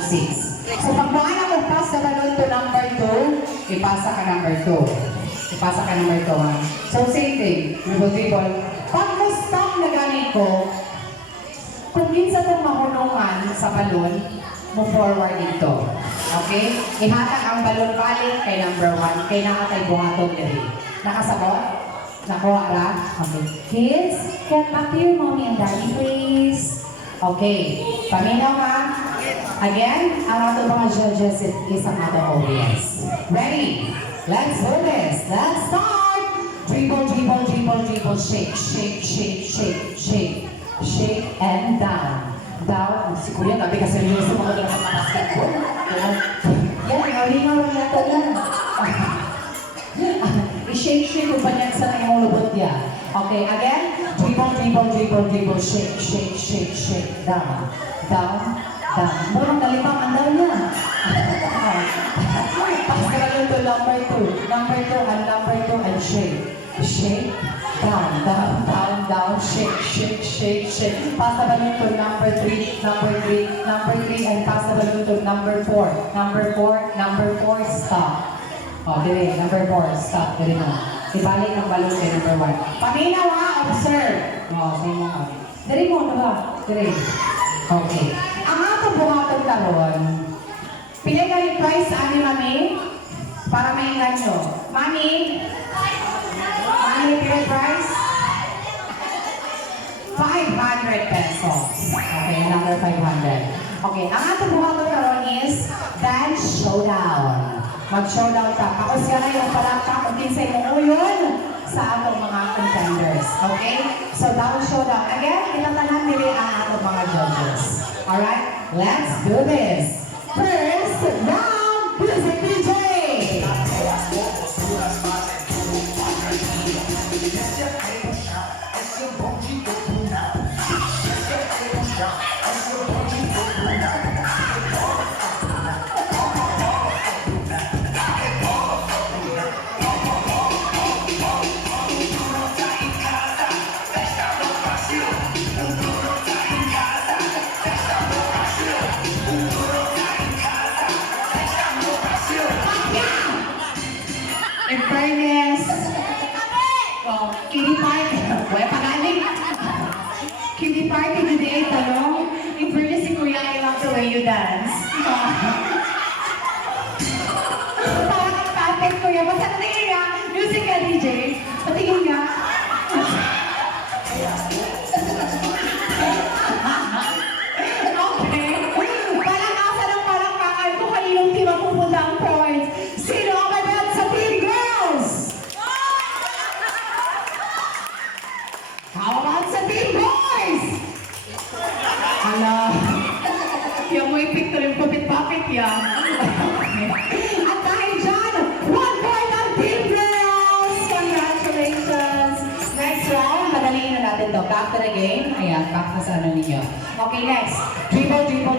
6. So pag mga mag-pass na balon to number 2, ipasa ka number 2. Ipasa ka number 2 ha. So same thing, dribble. Pag na-stop na ganit ko, kung minsan itong mahulungan sa balon, move forward dito. Okay? Ihatag ang balon balik kay number 1, kay nakatay buhaton diri. Nakasabot? Nakuha ra? Okay. Kids, get back to your mommy and daddy, please. Okay. Paminaw ka? Again, ang ato mga judges is ang ato audience. Ready? Let's do this. Let's start! Dribble, dribble, dribble, dribble, shake, shake, shake, shake, shake, shake, and down. Down. Si Kuya, tabi ka seryoso mga doon sa basketball. Yan, ikaw lang natin lang. I-shake-shake kung banyan sa iyong lubot niya. Okay, again. Dribble, dribble, dribble, dribble, shake, shake, shake, shake, down. Down, down. Murang dalipang andal niya. Pass ka lang to number 2. Number 2 and number 2 and shake. Shake, down, down, down, down, shake, shake, shake, shake. Pass the balloon to number 3, number 3, number 3, and pass the balloon to number 4. Number 4, number 4, stop. O, dire, number 4, stop. Dire mo. Ibalik ang balloon kay number 1. Paminaw ha, observe. O, say mo ka. Dire mo, diba? Dire. Okay. Ang atong buhatong karon, pilay ka yung price sa ani, mami? Para maingat nyo. Mami? Mami, pilay price? 500 pesos. Okay, number 500. Okay, ang atong buhatong karon is Dance Showdown. Mag-showdown ka. Pakos ka na yung palakpak kung kinsay mo yun sa atong mga contenders. Okay? So, dance showdown. Again, kinatanan nila ang atong mga judges. Alright? Let's do this. First round, music DJ! In fairness, Kitty Party, wala pa galing. Kitty Party today, tanong. In fairness, si Kuya, I love the way you dance. Parang kapit, Kuya. Basta natingin nga, music ka, DJ. Patingin nga. Okay. Palakasan ang palakpakan kung kaninong team ang pupunta ang points. Sino ang mabelt sa team girls? How about sa team boys? Hala. Yung mo ipicture yung pupit-papit yan. At dahil dyan, 1 point ang team girls! Congratulations! Next round, madaliin na natin to. Back to the game. Ayan, back na sa ano ninyo. Okay, next. Dribble, dribble, dribble.